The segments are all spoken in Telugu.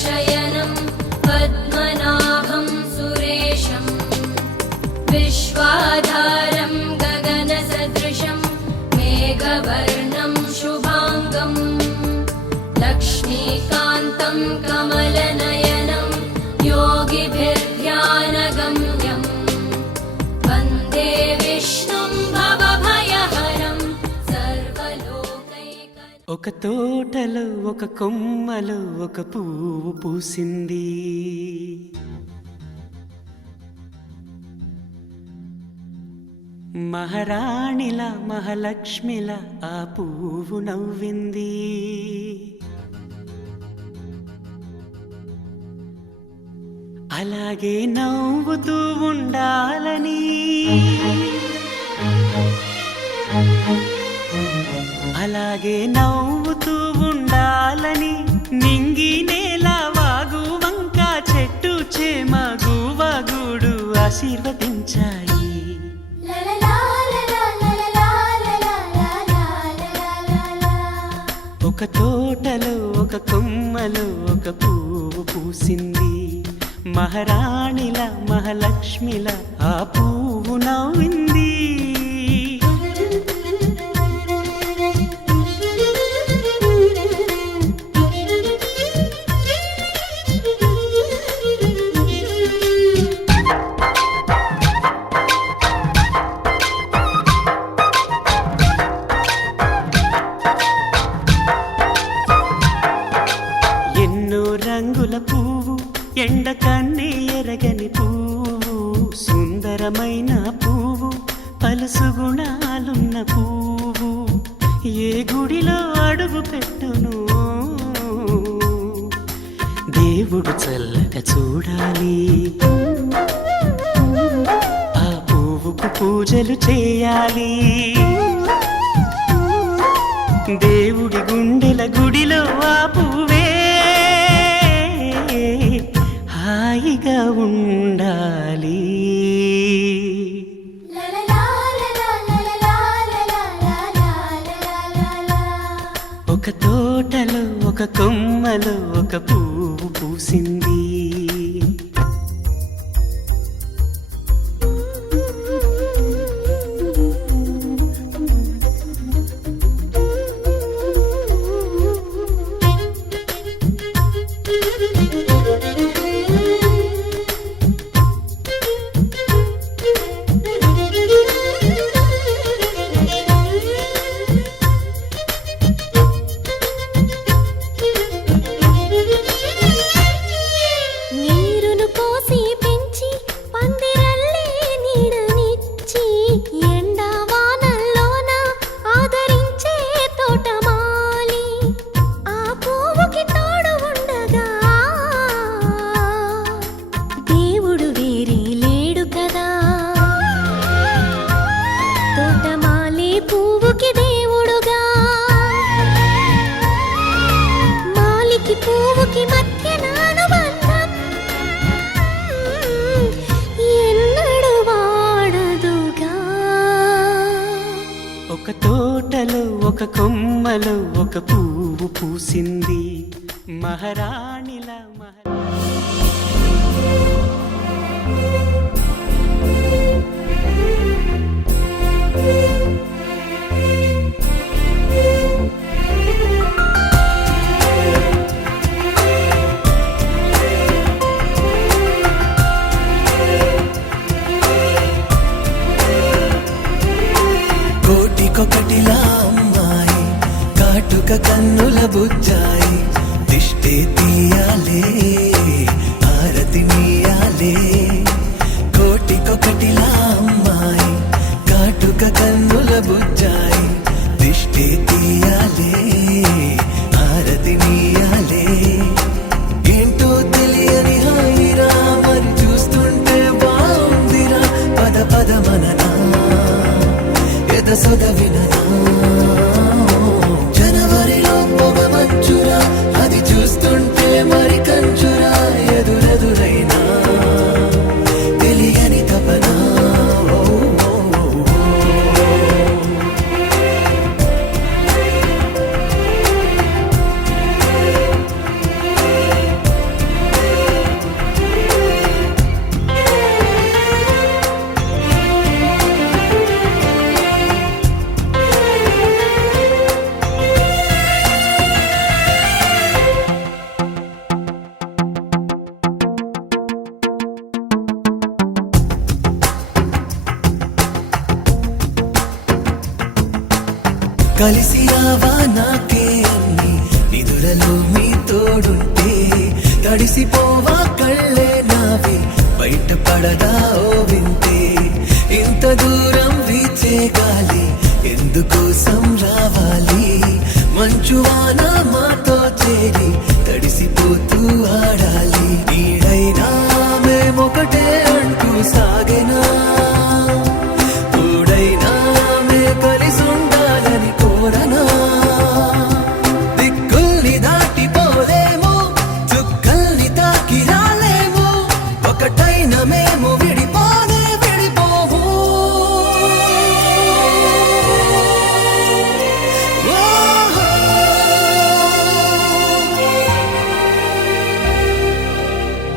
शयनं पद्मनाभं सुरेशं विश्वाधारं गगनसदृशं मेघवर्णं शुभांगं लक्ष्मीकान्तं कमलनयनं योगिभिर्ध्यानगम्यं वन्दे विष्णुं भवभयहरं सर्वलोकैकनाथं। ఒక తోటలో ఒక కొమ్మలో ఒక పువ్వు పూసింది, మహారాణిల మహాలక్ష్మిల ఆ పువ్వు నవ్వింది. అలాగే నవ్వుతూ ఉండాలని, అలాగే నవ్వుతూ ఉండాలని నింగి నేల వాగు వంక చెట్టు చేమ గువగుడు ఆశీర్వదించాయి. ఒక తోటలో ఒక కొమ్మలో ఒక పువ్వు పూసింది, మహారాణిల మహాలక్ష్మిల ఆ పువ్వు నవ్వింది. రంగుల పువ్వు, ఎండ కన్నే ఎరగని పువ్వు, సుందరమైన పువ్వు, పలుసు గుణాలున్న పువ్వు, ఏ గుడిలో అడుగు పెట్టును దేవుడు చల్లగా చూడాలి. ఆ పువ్వుకు పూజలు చేయాలి. దేవుడి గుండెల గుడిలో ఆ పువ్వే హాయిగా ఉండాలి. ఒక తోటలో ఒక కొమ్మలో ఒక పువ్వు పూసింది. ఒక తోటలో ఒక కొమ్మలో ఒక పువ్వు పూసింది, మహారాణిల కోటికొకటిలా అమ్మాయి, కాటుక కన్నుల బుజ్జాయి, దిష్టే తీయాలే ఆరతి నీయాలే. కోటికొకటిలా అమ్మాయి, కాటుక కన్నుల బుజ్జాయి, దిష్టే తీయాలే ఆరతి నీయాలే. ఏంటో తెలియని హాయిరా, మరి చూస్తుంటే బాగుందిరా, పద పద మననా సొద విననా. జనవరిలో పొగ మంచురా, అది చూస్తుంటే మరి కంచురా, ఎదురెదురైనా తెలియని తపనా. కలిసి రావా నాకే అన్ని నిదురలో మీ తోడుంటే తడిసిపోవా కళ్ళే నావి బయట పడదా ఓ వింతే ఇంత దూరం వీచే గాలి ఎందుకోసం రావాలి మంచువాన మాతో చేరి తడిసిపోతూ ఆడాలి నీడైనా మేమొకటే అంటూ సాగెనా తోడైనా మే కలిసుండాలని కోరనా దిక్కుల్ని దాటిపోలేము చుక్కల్ని తాకి రాలేము ఒకటైన మేము విడిపోనే విడిపోము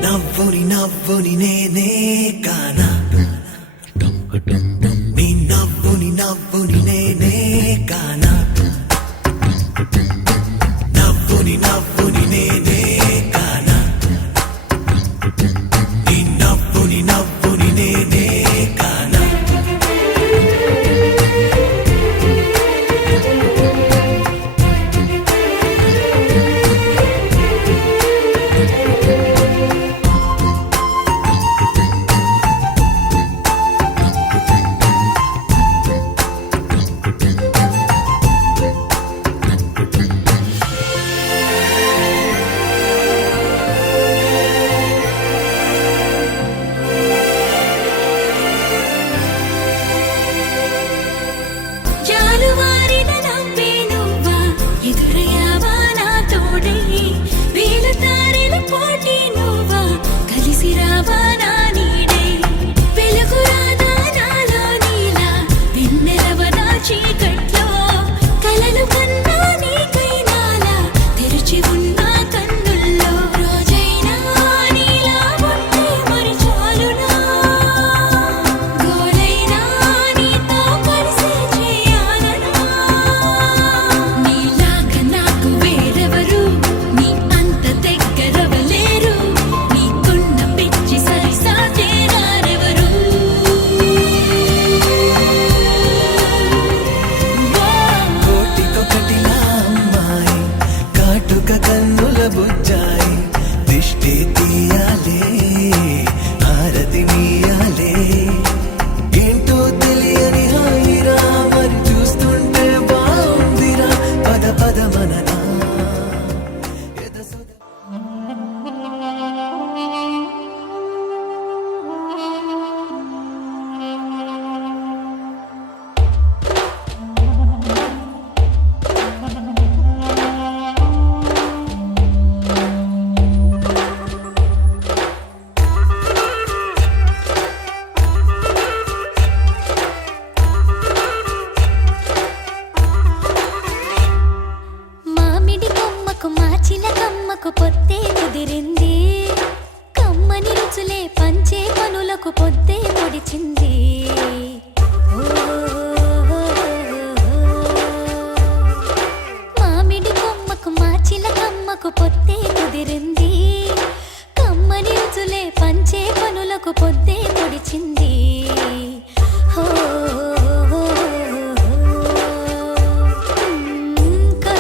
నవ్వుని నవ్వుని నేనే కానా నీ నవ్వుని నవ్వుని నేనే కానా నవ్వుని నవ్వుని నేనే కానా నీ నవ్వుని నవ్వుని నేనే కానా జాలువారిన నవ్వే నువ్వా ఎదురయ్యావా నా తోడై వేలు తారెల పోటీ నువ్వా కలిసి రావా నా నీడై వెలుగు రాదా నాలో నీలా వెన్నెలవ నా చీకట్లో కలలు కన్నా నీకై నాలా తెరిచి ఉన్న కన్నుల్లో రోజైనా నీలా ఉంటే మరి చాలునా గోలైనా నీతో కలిసి చేయాలనా నీలాగా నాకు వేరెవరు నీ అంత దగ్గరవలేరు నీకున్న పిచ్చి సరిసాటేరారెవరు కోటికొకటిలా అమ్మాయి కాటుక కన్నుల బుజ్జాయి దిష్టి తీయాలే హారతి నీయాలే ఏంటో తెలియని హాయిరా మరి చూస్తుంటే బాగుందిరా పద పద మననా ఎదసొద మామిడి కొమ్మకు మాచిన కమ్మకు పొత్తే కుదిరింది కమ్మని రుచులే పంచే పనులకు పొద్దే పొడిచింది మామిడి కొమ్మకు మాచిన కమ్మకు పొత్తే కుదిరింది కమ్మని రుచులే పంచే పనులకు పొద్దే పొడిచింది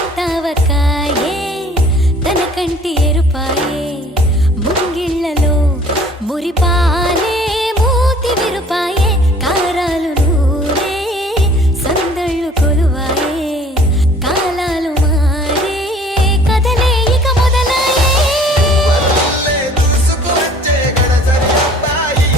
కొత్తవకాయే తన కంటి ఎరుపాయే ముంగిళ్ళలో మురిపాలే మూతి విరుపాయే కారాలు నూరే సందళ్ళు కొలువాయే కాలాలు మారే కదలే ఇక మొదలాయే దూసుకు వచ్చే గడసరి అబ్బాయి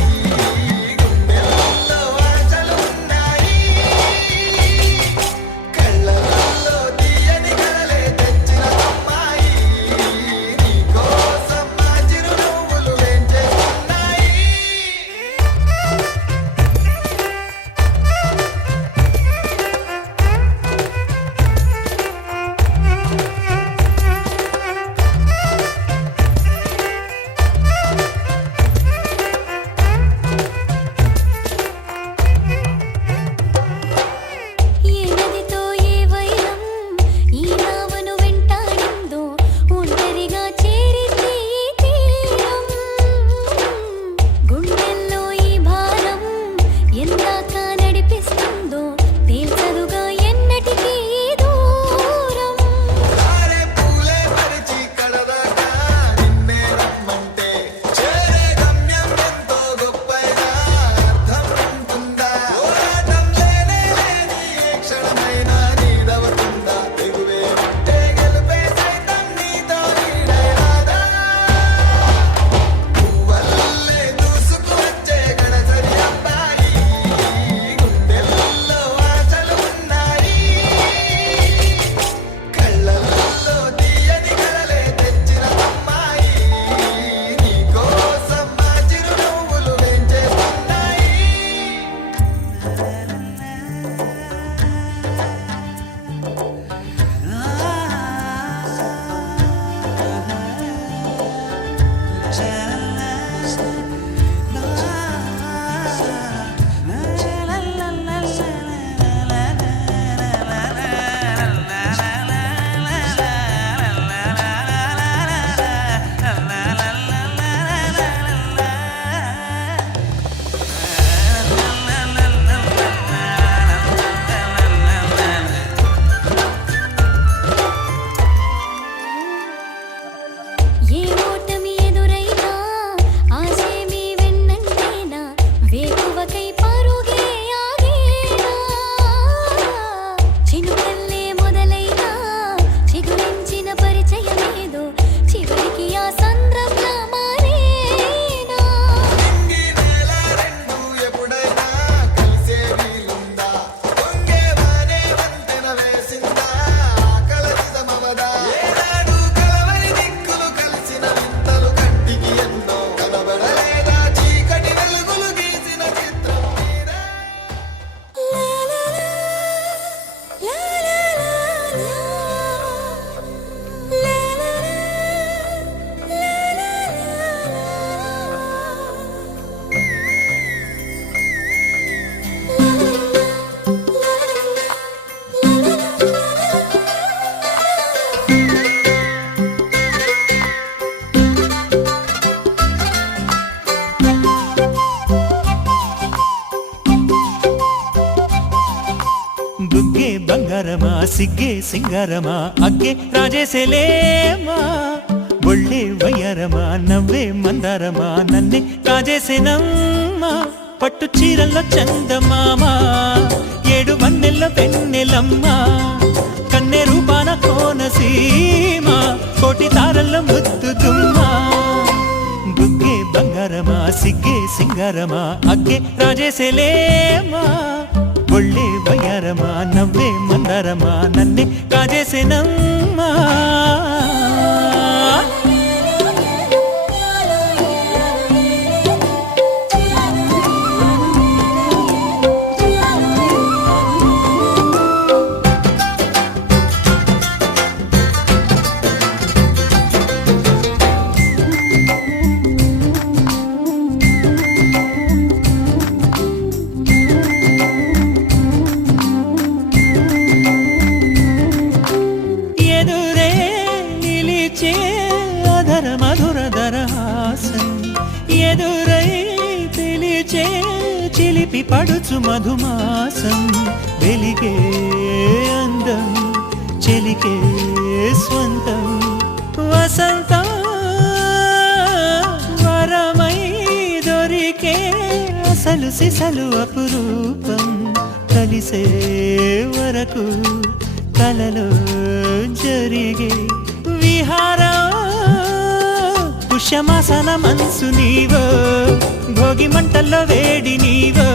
సిగ్గే సింగారమా అగ్గే రాజేసేలేమా ఒళ్ళే వయ్యారమా నవ్వే మందారమా నన్నే కాజేసేనమ్మా పట్టు చీరల్లో చందమామ ఏడు వన్నెల్ల వెన్నెలమ్మ కన్నె రూపాన కోనసీమ కోటి తారల్లో ముద్దుతుమ్మా బుగ్గే బంగారమా సిగ్గే సింగారమా అగ్గే రాజేసేలేమా ఒళ్ళే వయ్యారమా నవ్వే మందారమా నన్నే కాజేసేనమ్మా ఎదురై పిలిచే చిలిపి పడుచు మధుమాసం వెలిగే అందం చెలికే స్వంతం వసంతం వరమై దొరికే అసలు సిసలు అపురూపం కలిసే వరకు కలలో జరిగే విహారం పుష్యమాసన మనసు నీవో భోగి మంటల్లో వేడి నీవో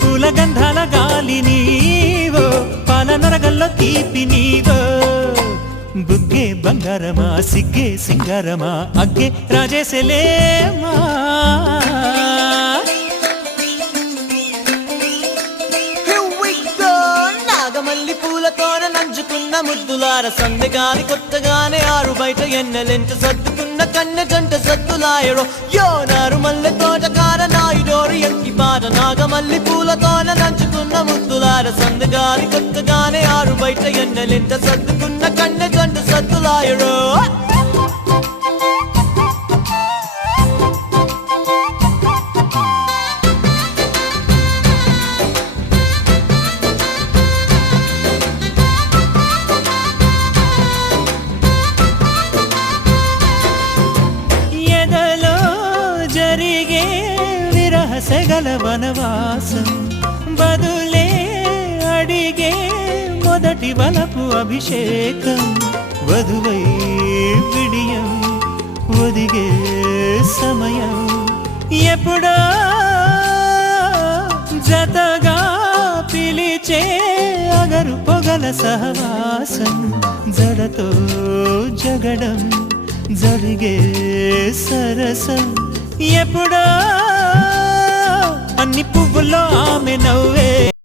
పూల గంధాల గాలి నీవో పాల నరగల్లో తీపి నీవో బుగ్గే బంగారమా సిగ్గే సింగారమా అగ్గే రాజేసేలేమా నాగమల్లి పూలతోన నంచుకున్న ముద్దులార సందెగాని కొత్తగానే ఆరు బయట ఎన్నెలెంట సర్దుకున్న కన్నె జంట సద్దులాయడో యోనారు మల్లె తోటకార నాయుడోరు ఎంకి బాట నాగమల్లి పూలతోన నంచుకున్న ముద్దులార సందెగాని కొత్తగానే ఆరు బయట ఎన్నెలెంట సర్దుకున్న కన్నె జంట సద్దులాయడో సెగల వనవాసం బదులే అడిగే మొదటి వలపు అభిషేకం వధువై విడియం ఒదిగే సమయం ఎప్పుడో జతగా పిలిచే అగరు పొగల సహవాసం జడతో జగడం జరిగే సరసం ఎప్పుడో అన్ని పువ్వుల్లో ఆమె నవ్వే